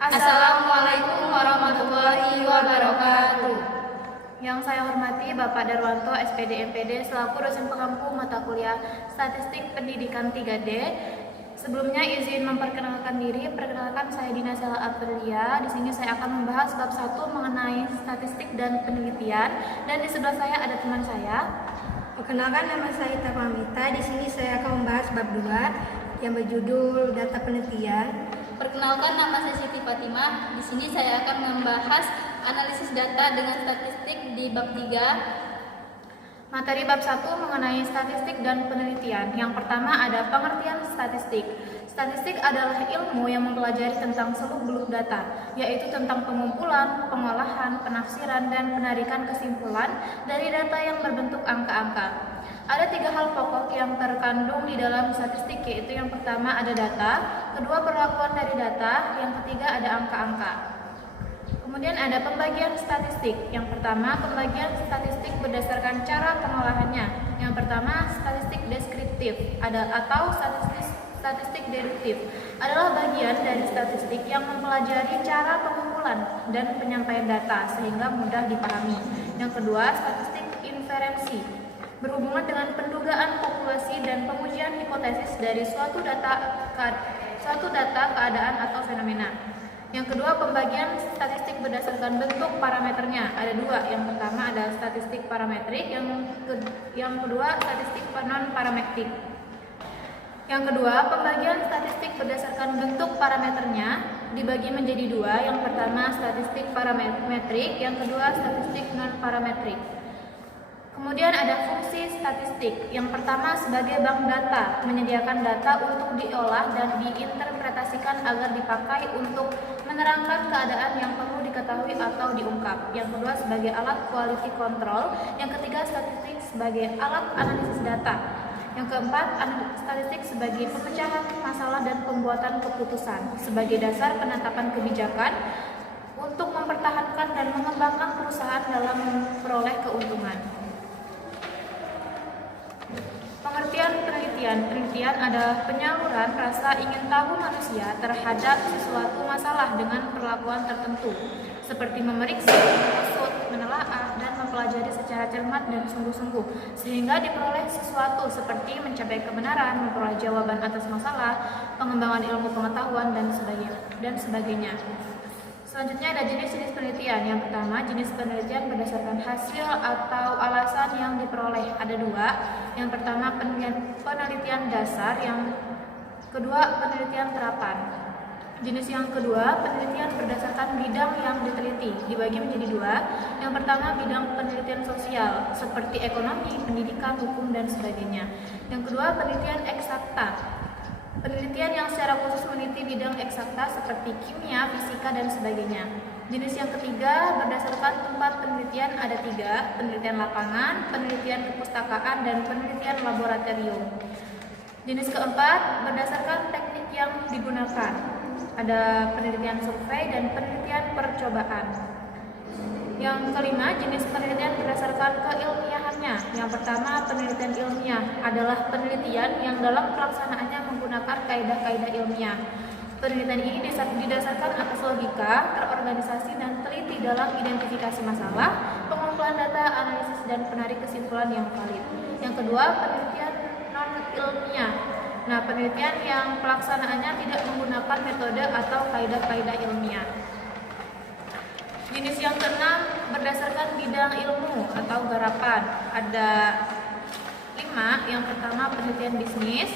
Assalamualaikum warahmatullahi wabarakatuh. Yang saya hormati Bapak Darwanto, SPD MPD, selaku dosen pengampu mata kuliah Statistik Pendidikan 3D. Sebelumnya izin memperkenalkan diri. Perkenalkan, saya Dina Sela Aprilia. Di sini saya akan membahas bab 1 mengenai statistik dan penelitian, dan di sebelah saya ada teman saya. Perkenalkan, nama saya Ita Pamita. Di sini saya akan membahas bab 2 yang berjudul data penelitian. Perkenalkan, nama saya Siti Fatimah. Di sini saya akan membahas analisis data dengan statistik di bab 3. Materi bab 1 mengenai statistik dan penelitian. Yang pertama ada pengertian statistik. Statistik adalah ilmu yang mempelajari tentang seluk-beluk data, yaitu tentang pengumpulan, pengolahan, penafsiran, dan penarikan kesimpulan dari data yang berbentuk angka-angka. Ada 3 hal pokok yang terkandung di dalam statistik, yaitu yang pertama ada data, kedua perlakuan dari data, yang ketiga ada angka-angka. Kemudian ada pembagian statistik. Yang pertama, pembagian statistik berdasarkan cara pengolahannya. Yang pertama, statistik deskriptif atau statistik deduktif adalah bagian dari statistik yang mempelajari cara pengumpulan dan penyampaian data sehingga mudah dipahami. Yang kedua, statistik inferensi berhubungan dengan pendugaan populasi dan pengujian hipotesis dari suatu data, keadaan atau fenomena. Yang kedua, pembagian statistik berdasarkan bentuk parameternya. Ada 2. Yang pertama ada statistik parametrik, yang kedua statistik non-parametrik. Yang kedua, pembagian statistik berdasarkan bentuk parameternya dibagi menjadi 2. Yang pertama statistik parametrik, yang kedua statistik non-parametrik. Kemudian ada fungsi statistik. Yang pertama sebagai bank data, menyediakan data untuk diolah dan diinterpretasikan agar dipakai untuk menerangkan keadaan yang perlu diketahui atau diungkap. Yang kedua sebagai alat quality control. Yang ketiga statistik sebagai alat analisis data. Yang keempat, statistik sebagai pemecahan masalah dan pembuatan keputusan sebagai dasar penetapan kebijakan untuk mempertahankan dan mengembangkan perusahaan dalam memperoleh keuntungan. Pengertian penelitian. Penelitian adalah penyaluran rasa ingin tahu manusia terhadap sesuatu masalah dengan perlakuan tertentu, seperti memeriksa, mengusut, menelaah, dan mempelajari secara cermat dan sungguh-sungguh, sehingga diperoleh sesuatu seperti mencapai kebenaran, memperoleh jawaban atas masalah, pengembangan ilmu pengetahuan, dan sebagainya. Selanjutnya ada jenis-jenis penelitian. Yang pertama, jenis penelitian berdasarkan hasil atau alasan yang diperoleh. Ada 2. Yang pertama penelitian dasar, yang kedua penelitian terapan. Jenis yang kedua, penelitian berdasarkan bidang yang diteliti, dibagi menjadi 2. Yang pertama bidang penelitian sosial, seperti ekonomi, pendidikan, hukum, dan sebagainya. Yang kedua penelitian eksakta. Penelitian yang secara khusus meneliti bidang eksakta seperti kimia, fisika, dan sebagainya. Jenis yang ketiga berdasarkan tempat penelitian ada 3, penelitian lapangan, penelitian kepustakaan, dan penelitian laboratorium. Jenis keempat berdasarkan teknik yang digunakan. Ada penelitian survei dan penelitian percobaan. Yang kelima, jenis penelitian berdasarkan keilmiahannya. Yang pertama, penelitian ilmiah adalah penelitian yang dalam pelaksanaannya menggunakan kaidah-kaidah ilmiah. Penelitian ini didasarkan atas logika, terorganisasi, dan teliti dalam identifikasi masalah, pengumpulan data, analisis, dan penarik kesimpulan yang valid. Yang kedua, penelitian non-ilmiah. Nah, penelitian yang pelaksanaannya tidak menggunakan metode atau kaidah-kaidah ilmiah. Jenis yang keenam berdasarkan bidang ilmu atau garapan. Ada 5. Yang pertama penelitian bisnis,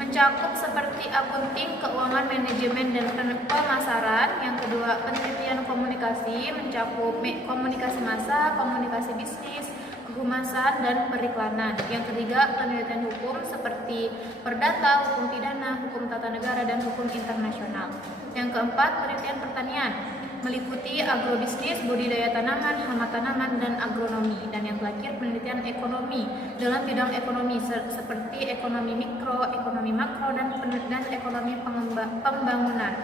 mencakup seperti akunting, keuangan, manajemen, dan pemasaran. Yang kedua penelitian komunikasi, mencakup komunikasi massa, komunikasi bisnis, kehumasan, dan periklanan. Yang ketiga penelitian hukum seperti perdata, hukum pidana, hukum tata negara, dan hukum internasional. Yang keempat penelitian pertanian, meliputi agrobisnis, budidaya tanaman, hama tanaman, dan agronomi. Dan yang terakhir penelitian ekonomi dalam bidang ekonomi seperti ekonomi mikro, ekonomi makro, dan ekonomi pembangunan.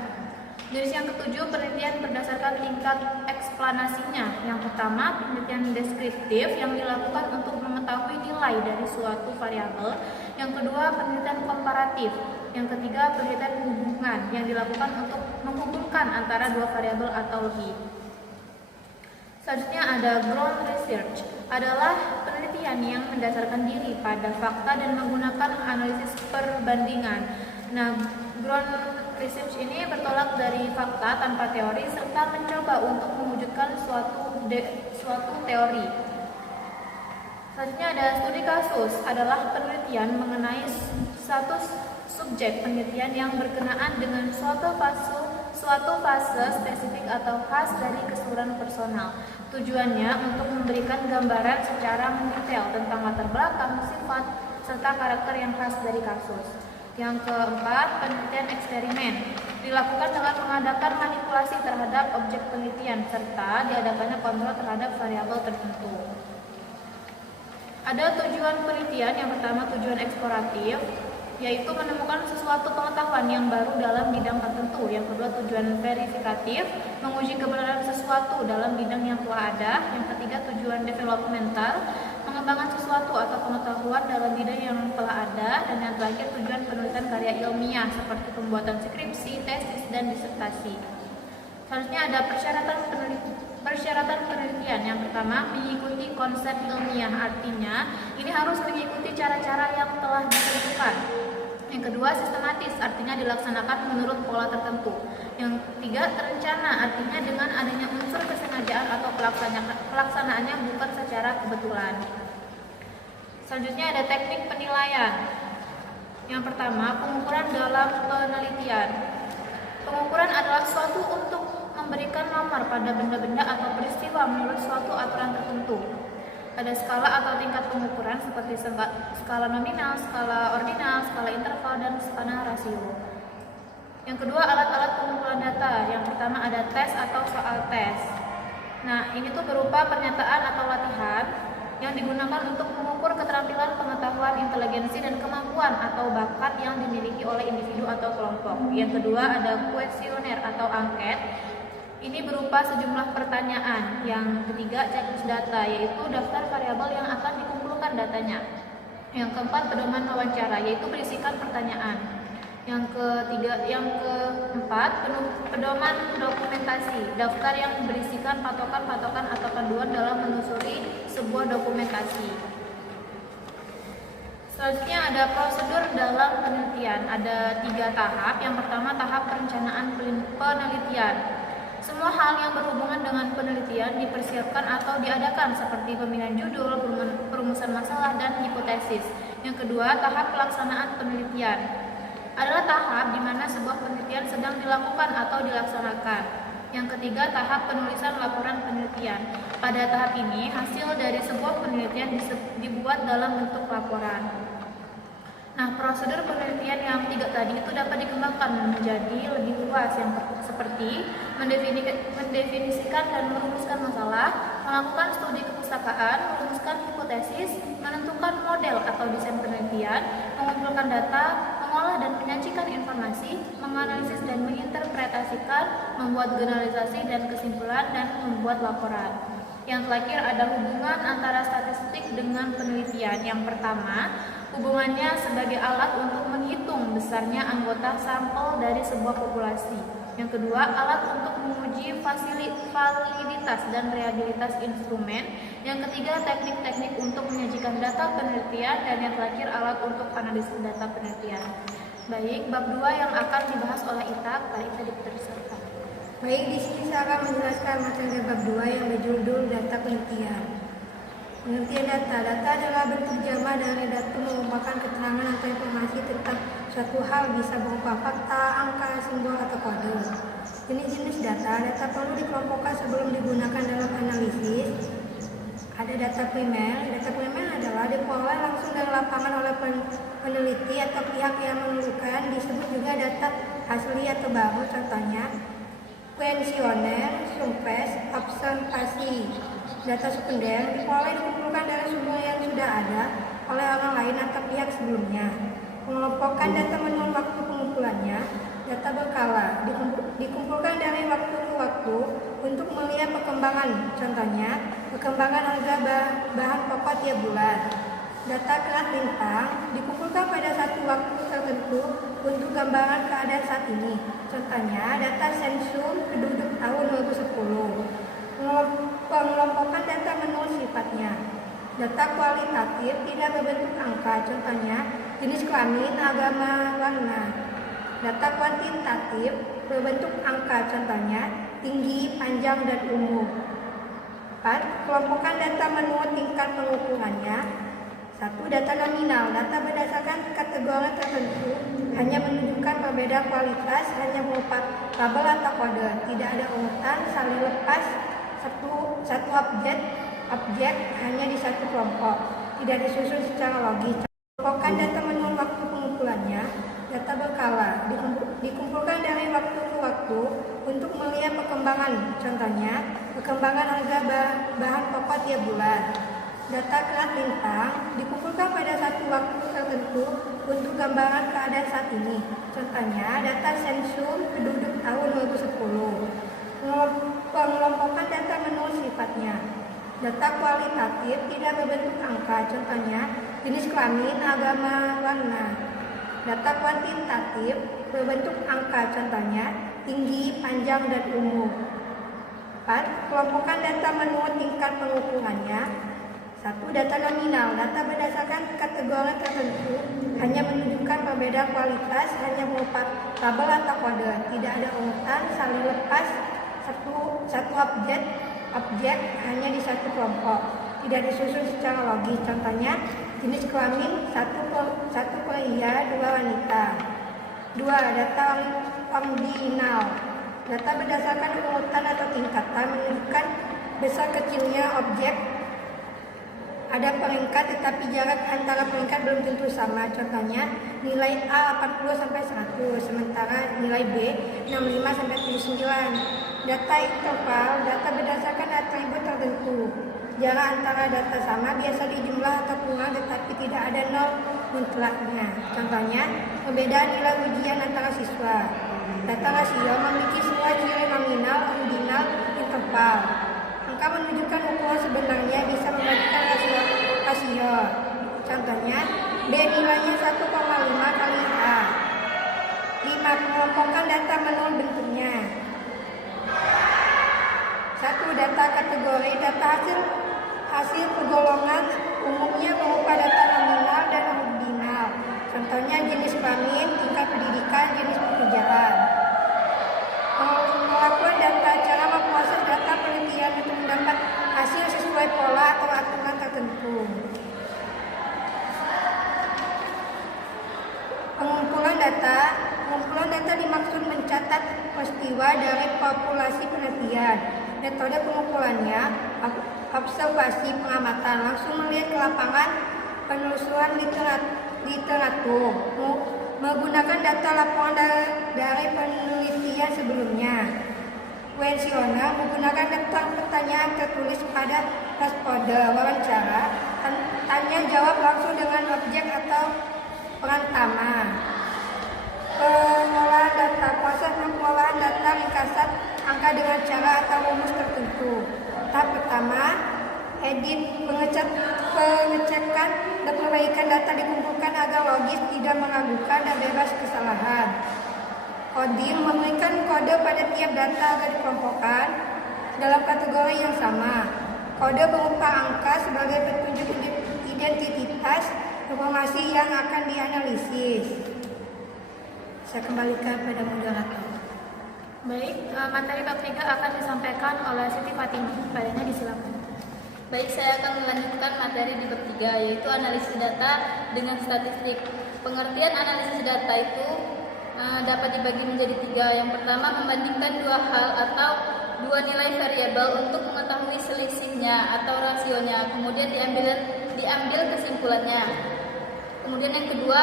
Jenis yang ketujuh penelitian berdasarkan tingkat eksplanasinya. Yang pertama penelitian deskriptif yang dilakukan untuk mengetahui nilai dari suatu variabel. Yang kedua penelitian komparatif. Yang ketiga penelitian hubungan yang dilakukan untuk menghubungkan antara dua variabel atau lebih. Selanjutnya ada ground research, adalah penelitian yang mendasarkan diri pada fakta dan menggunakan analisis perbandingan. Nah, ground research ini bertolak dari fakta tanpa teori serta mencoba untuk mewujudkan suatu teori. Selanjutnya ada studi kasus, adalah penelitian mengenai satu subjek penelitian yang berkenaan dengan suatu fase spesifik atau khas dari keseluruhan personal. Tujuannya untuk memberikan gambaran secara mendetail tentang latar belakang, sifat, serta karakter yang khas dari kasus. Yang keempat, penelitian eksperimen, dilakukan dengan mengadakan manipulasi terhadap objek penelitian serta diadakannya kontrol terhadap variabel tertentu. Ada tujuan penelitian, yang pertama tujuan eksploratif, yaitu menemukan sesuatu pengetahuan yang baru dalam bidang tertentu. Yang kedua tujuan verifikatif, menguji kebenaran sesuatu dalam bidang yang telah ada. Yang ketiga tujuan developmental, mengembangkan sesuatu atau pengetahuan dalam bidang yang telah ada. Dan yang terakhir tujuan penulisan karya ilmiah seperti pembuatan skripsi, tesis, dan disertasi. Selanjutnya ada persyaratan penelitian. Yang pertama, mengikuti konsep ilmiah, artinya ini harus mengikuti cara-cara yang telah ditentukan. Yang kedua, sistematis, artinya dilaksanakan menurut pola tertentu. Yang ketiga, terencana, artinya dengan adanya unsur kesengajaan atau pelaksanaannya bukan secara kebetulan. Selanjutnya ada teknik penilaian. Yang pertama, pengukuran dalam penelitian. Pengukuran adalah suatu untuk memberikan nomor pada benda-benda atau peristiwa menurut suatu aturan tertentu. Ada skala atau tingkat pengukuran seperti skala nominal, skala ordinal, skala interval, dan skala rasio. Yang kedua, alat-alat pengumpulan data. Yang pertama ada tes atau soal tes. Nah, ini tuh berupa pernyataan atau latihan yang digunakan untuk mengukur keterampilan, pengetahuan, inteligensi, dan kemampuan atau bakat yang dimiliki oleh individu atau kelompok. Yang kedua ada kuesioner atau angket. Ini berupa sejumlah pertanyaan. Yang ketiga, checklist data, yaitu daftar variabel yang akan dikumpulkan datanya. Yang keempat, pedoman wawancara, yaitu berisikan pertanyaan. Yang keempat, pedoman dokumentasi, daftar yang berisikan patokan-patokan atau panduan dalam menelusuri sebuah dokumentasi. Selanjutnya ada prosedur dalam penelitian. Ada 3 tahap. Yang pertama, tahap perencanaan penelitian. Semua hal yang berhubungan dengan penelitian dipersiapkan atau diadakan seperti pemilihan judul, perumusan masalah, dan hipotesis. Yang kedua, tahap pelaksanaan penelitian adalah tahap di mana sebuah penelitian sedang dilakukan atau dilaksanakan. Yang ketiga, tahap penulisan laporan penelitian. Pada tahap ini, hasil dari sebuah penelitian dibuat dalam bentuk laporan. Nah, prosedur penelitian yang 3 tadi itu dapat dikembangkan menjadi lebih luas, yang seperti mendefinisikan dan merumuskan masalah, melakukan studi kepustakaan, merumuskan hipotesis, menentukan model atau desain penelitian, mengumpulkan data, mengolah dan menyajikan informasi, menganalisis dan menginterpretasikan, membuat generalisasi dan kesimpulan, dan membuat laporan. Yang terakhir ada hubungan antara statistik dengan penelitian. Yang pertama, hubungannya sebagai alat untuk menghitung besarnya anggota sampel dari sebuah populasi. Yang kedua, alat untuk menguji validitas dan reliabilitas instrumen. Yang ketiga, teknik-teknik untuk menyajikan data penelitian. Dan yang terakhir, alat untuk analisis data penelitian. Baik, bab 2 yang akan dibahas oleh Ita, Kak Ita dipersilakan. Baik, di sini saya akan menjelaskan materi bab 2 yang berjudul data penelitian. Pengertian data. Data adalah bentuk jama dari data, merupakan keterangan atau informasi tentang suatu hal, bisa berupa fakta, angka, simbol, atau kode. Jenis-jenis data. Data perlu dikelompokkan sebelum digunakan dalam analisis. Ada data primer. Data primer adalah diperoleh langsung dari lapangan oleh peneliti atau pihak yang menentukan. Disebut juga data asli atau baru. Contohnya kuesioner, survei, observasi. Data sekunder diperoleh dikumpulkan dari sumber yang sudah ada oleh orang lain atau pihak sebelumnya. Mengelompokkan data menurut waktu pengumpulannya. Data berkala dikumpulkan dari waktu ke waktu untuk melihat perkembangan. Contohnya, perkembangan harga bahan pokok tiap bulan. Data kelas bintang dikumpulkan pada satu waktu tertentu untuk gambaran keadaan saat ini. Contohnya, data sensum penduduk tahun 2010. Pengelompokan data menurut sifatnya. Data kualitatif tidak berbentuk angka. Contohnya, jenis kelamin, agama, warna. Data kuantitatif berbentuk angka. Contohnya, tinggi, panjang, dan umur. 4. Kelompokan data menurut tingkat pengukurannya. 1. Data nominal. Data berdasarkan kategori tertentu hanya menunjukkan perbedaan kualitas, hanya berupa tabel atau kode. Tidak ada urutan, saling lepas, satu objek hanya di satu kelompok. Tidak disusun secara logis. Kelompokan data menurut waktu pengumpulannya. Data berkala dikumpulkan dari waktu ke waktu untuk melihat perkembangan. Contohnya, perkembangan harga bahan pokok tiap bulan. Data kelas bintang dikumpulkan pada satu waktu tertentu untuk gambaran keadaan saat ini. Contohnya, data sensum penduduk tahun 2010. Pengelompokan data menurut sifatnya. Data kualitatif tidak berbentuk angka. Contohnya, jenis kelamin, agama, warna. Data kuantitatif berbentuk angka. Contohnya, tinggi, panjang, dan umur. 4. Kelompokan data menurut tingkat pengukurannya. 1. Data nominal. Data berdasarkan kategori tertentu hanya menunjukkan perbedaan kualitas, hanya berupa tabel atau kode. Tidak ada urutan, saling lepas, satu objek hanya di satu kelompok. Tidak disusun secara logis. Contohnya, jenis kelamin 1 pria, 2 wanita. 2. Data ordinal. Data berdasarkan urutan atau tingkatan menunjukkan besar kecilnya objek. Ada peringkat tetapi jarak antara peringkat belum tentu sama. Contohnya, nilai A 40 sampai 100, sementara nilai B 65 sampai 79. Data interval. Data berdasarkan atribut tertentu. Jarak antara data sama biasa dijumlah atau kurang tetapi tidak ada nol mutlaknya. Contohnya, perbedaan nilai ujian antara siswa. Data rasio memiliki semua ciri nominal, ordinal, interval. Angka menunjukkan ukuran sebenarnya bisa membagikan rasio. Contohnya, B nilainya 1,5 kali A. 5. Mengelompokkan data menurut bentuknya. 1. Data kategori. Data hasil pergolongan umumnya berupa data nominal dan ordinal. Contohnya, jenis kelamin, tingkat pendidikan, jenis pekerjaan. Pengakuan data. Cara memproses data penelitian untuk mendapat hasil sesuai pola atau aturan tertentu. Pengumpulan data. Pengumpulan data dimaksud mencatat peristiwa dari populasi penelitian. Metode pengumpulannya observasi, pengamatan, langsung melihat ke lapangan, penelusuran literatur, menggunakan data laporan dari penelitian sebelumnya. Kuesioner menggunakan daftar pertanyaan tertulis pada dashboard wawancara, tanya jawab langsung dengan objek atau perantama. Pengolahan data. Proses pengolahan data ringkasan angka dengan cara atau rumus tertentu. Tahap pertama, edit, pengecekan dan perbaikan data dikumpulkan agar logis, tidak mengagukan dan bebas kesalahan. Coding, memberikan kode pada tiap data agar dikelompokkan dalam kategori yang sama. Kode berupa angka sebagai petunjuk identitas informasi yang akan dianalisis. Saya kembalikan pada moderator. Baik, materi bab 3 akan disampaikan oleh Siti Fatimah. Padanya disilakan. Baik, saya akan melanjutkan materi di bab 3, yaitu analisis data dengan statistik. Pengertian analisis data itu dapat dibagi menjadi 3. Yang pertama, membandingkan dua hal atau dua nilai variabel untuk mengetahui selisihnya atau rasionya, kemudian diambil kesimpulannya. Kemudian yang kedua,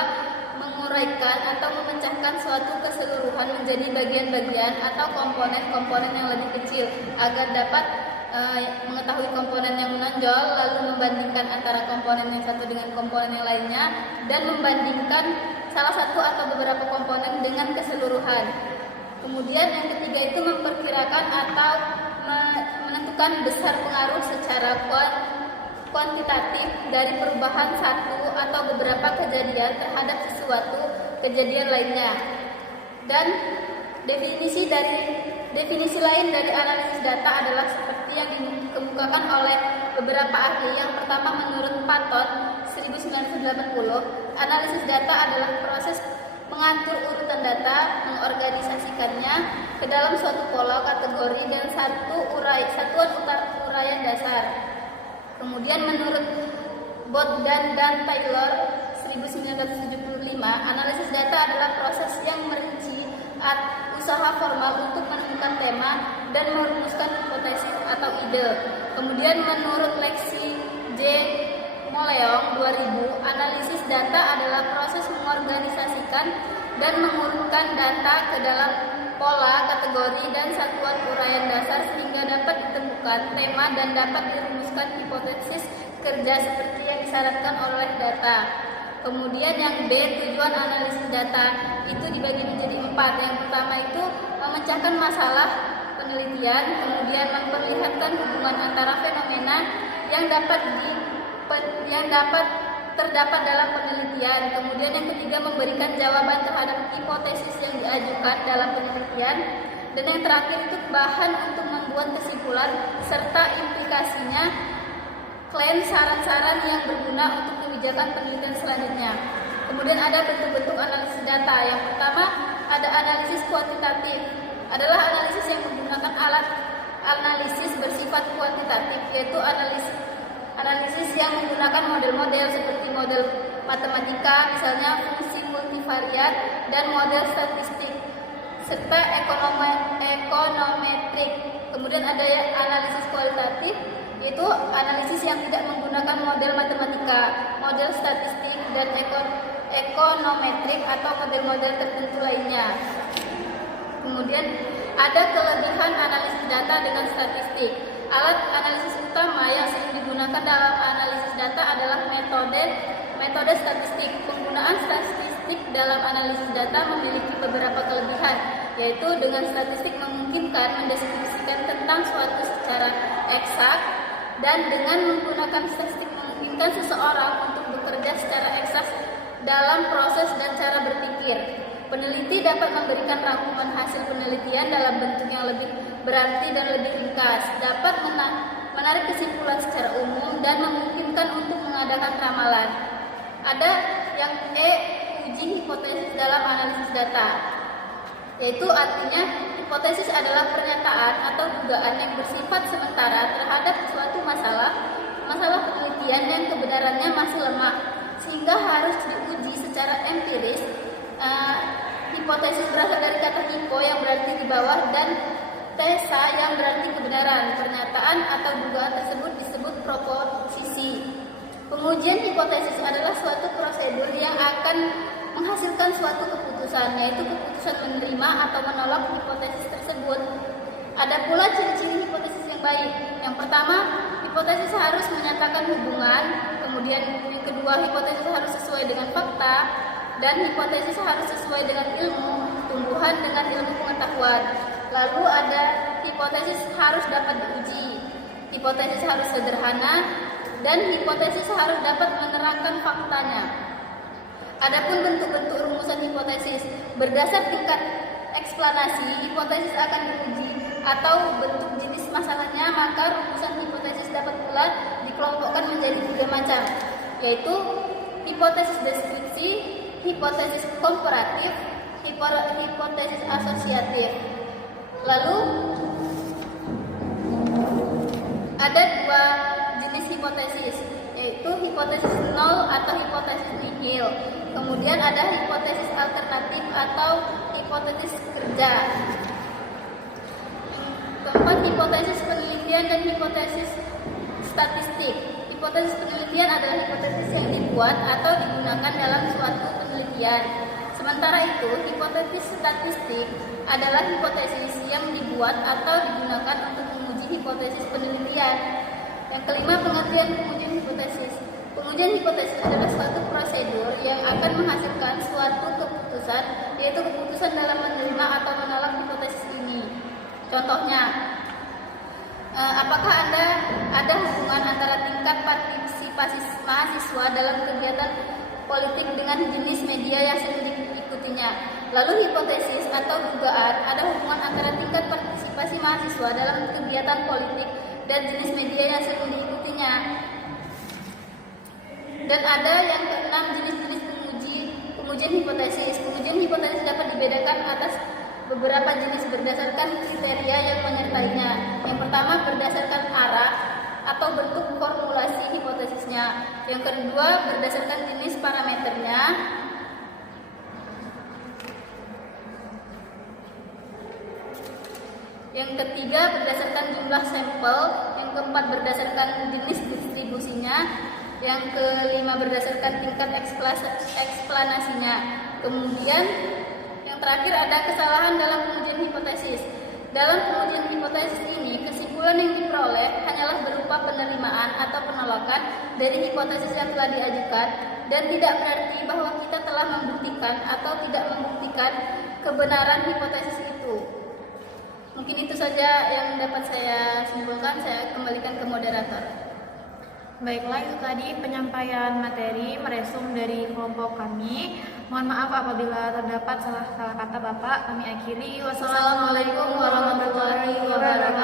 menguraikan atau memecahkan suatu keseluruhan menjadi bagian-bagian atau komponen-komponen yang lebih kecil agar dapat mengetahui komponen yang menonjol, lalu membandingkan antara komponen yang satu dengan komponen yang lainnya, dan membandingkan salah satu atau beberapa komponen dengan keseluruhan. Kemudian yang ketiga itu memperkirakan atau menentukan besar pengaruh secara kuantitatif dari perubahan satu atau beberapa kejadian terhadap sesuatu kejadian lainnya. Dan definisi lain dari analisis data adalah seperti yang dikemukakan oleh beberapa ahli. Yang pertama, menurut Patton 1980, analisis data adalah proses mengatur urutan data, mengorganisasikannya ke dalam suatu pola, kategori, dan satuan uraian dasar. Kemudian menurut Bogdan dan Taylor 1975, analisis data adalah proses yang merinci usaha formal untuk menemukan tema dan merumuskan hipotesis atau ide. Kemudian menurut Lexi J. Moleong 2000, analisis data adalah proses mengorganisasikan dan mengurutkan data ke dalam pola, kategori, dan satuan uraian dasar sehingga dapat ditemukan tema dan dapat dirumuskan hipotesis kerja seperti yang disyaratkan oleh data. Kemudian yang B, tujuan analisis data itu dibagi menjadi 4. Yang pertama itu memecahkan masalah penelitian, kemudian memperlihatkan hubungan antara fenomena yang terdapat dalam penelitian. Kemudian yang ketiga, memberikan jawaban terhadap hipotesis yang diajukan dalam penelitian. Dan yang terakhir itu bahan untuk membuat kesimpulan serta implikasinya, klaim, saran-saran yang berguna untuk kebijakan penelitian selanjutnya. Kemudian ada bentuk-bentuk analisis data. Yang pertama ada analisis kuantitatif, adalah analisis yang menggunakan alat analisis bersifat kuantitatif, yaitu analisis yang menggunakan model-model seperti model matematika, misalnya fungsi multivariat, dan model statistik, serta ekonometrik. Kemudian ada analisis kualitatif, yaitu analisis yang tidak menggunakan model matematika, model statistik, dan ekonometrik atau model-model tertentu lainnya. Kemudian ada kelebihan analisis data dengan statistik. Alat analisis utama yang sering digunakan dalam analisis data adalah metode statistik. Penggunaan statistik dalam analisis data memiliki beberapa kelebihan, yaitu dengan statistik memungkinkan mendeskripsikan tentang suatu secara eksak, dan dengan menggunakan statistik memungkinkan seseorang untuk bekerja secara eksak dalam proses dan cara berpikir. Peneliti dapat memberikan rangkuman hasil penelitian dalam bentuk yang lebih berarti dan lebih ringkas, dapat menarik kesimpulan secara umum, dan memungkinkan untuk mengadakan ramalan. Ada yang uji hipotesis dalam analisis data, yaitu artinya hipotesis adalah pernyataan atau dugaan yang bersifat sementara terhadap suatu masalah penelitian yang kebenarannya masih lemah, sehingga harus diuji secara empiris. Hipotesis berasal dari kata hipo yang berarti di bawah dan tesa yang berarti kebenaran. Pernyataan atau dugaan tersebut disebut proposisi. Pengujian hipotesis adalah suatu prosedur yang akan menghasilkan suatu keputusan, yaitu keputusan menerima atau menolak hipotesis tersebut. Ada pula ciri-ciri hipotesis yang baik. Yang pertama, hipotesis harus menyatakan hubungan. Kemudian yang kedua, hipotesis harus sesuai dengan fakta. Dan hipotesis harus sesuai dengan ilmu, tumbuhan dengan ilmu pengetahuan. Lalu ada hipotesis harus dapat diuji, hipotesis harus sederhana, dan hipotesis harus dapat menerangkan faktanya. Adapun bentuk-bentuk rumusan hipotesis, berdasar tingkat eksplanasi, hipotesis akan diuji, atau bentuk jenis masalahnya, maka rumusan hipotesis dapat pula dikelompokkan menjadi 3 macam, yaitu hipotesis deskripsi, hipotesis komparatif, hipotesis asosiatif. Lalu ada 2 jenis hipotesis, yaitu hipotesis nol atau hipotesis nihil. Kemudian ada hipotesis alternatif atau hipotesis kerja. Keempat, hipotesis penelitian dan hipotesis statistik. Hipotesis penelitian adalah hipotesis yang dibuat atau digunakan dalam suatu penelitian. Sementara itu, hipotesis statistik adalah hipotesis yang dibuat atau digunakan untuk menguji hipotesis penelitian. Yang kelima, pengertian pengujian hipotesis. Pengujian hipotesis adalah suatu prosedur yang akan menghasilkan suatu keputusan, yaitu keputusan dalam menerima atau menolak hipotesis ini. Contohnya, Apakah ada hubungan antara tingkat partisipasi mahasiswa dalam kegiatan politik dengan jenis media yang sering diikutinya? Lalu hipotesis atau dugaan ada hubungan antara tingkat partisipasi mahasiswa dalam kegiatan politik dan jenis media yang sering diikutinya. Dan ada yang keenam, jenis-jenis pengujian hipotesis. Pengujian hipotesis dapat dibedakan atas beberapa jenis berdasarkan kriteria yang menyertainya. Yang pertama berdasarkan arah atau bentuk formulasi hipotesisnya. Yang kedua berdasarkan jenis parameternya. Yang ketiga berdasarkan jumlah sampel. Yang keempat berdasarkan jenis distribusinya. Yang kelima berdasarkan tingkat eksplanasinya. Kemudian yang terakhir ada kesalahan dalam pengujian hipotesis. Dalam pengujian hipotesis ini, kesimpulan yang diperoleh hanyalah berupa penerimaan atau penolakan dari hipotesis yang telah diajukan dan tidak berarti bahwa kita telah membuktikan atau tidak membuktikan kebenaran hipotesis itu. Mungkin itu saja yang dapat saya simpulkan. Saya kembalikan ke moderator. Baiklah, itu tadi penyampaian materi meresum dari kelompok kami. Mohon maaf apabila terdapat salah kata Bapak. Kami akhiri. Wassalamualaikum warahmatullahi wabarakatuh.